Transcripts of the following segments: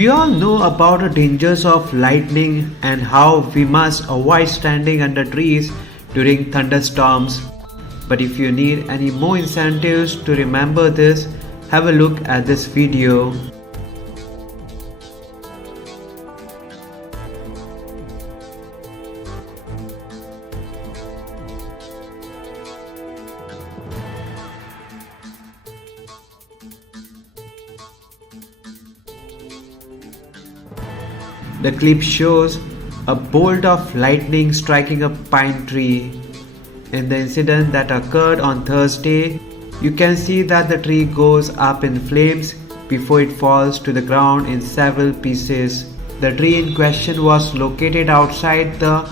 We all know about the dangers of lightning and how we must avoid standing under trees during thunderstorms. But if you need any more incentives to remember this, have a look at this video. The clip shows a bolt of lightning striking a pine tree. In the incident that occurred on Thursday, you can see that the tree goes up in flames before it falls to the ground in several pieces. The tree in question was located outside the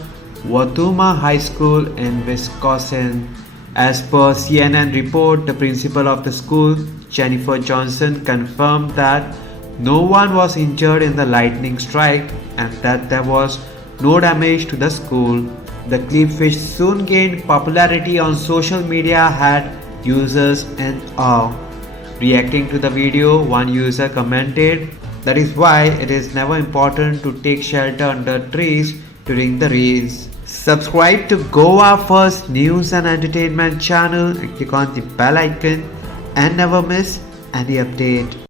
Wautoma High School in Wisconsin. As per CNN report, the principal of the school, Jennifer Johnson, confirmed that no one was injured in the lightning strike and that there was no damage to the school. The clip, which soon gained popularity on social media, had users in awe. Reacting to the video, one user commented, "That is why it is never important to take shelter under trees during the rains." Subscribe to Goa First News and Entertainment channel and click on the bell icon and never miss any update.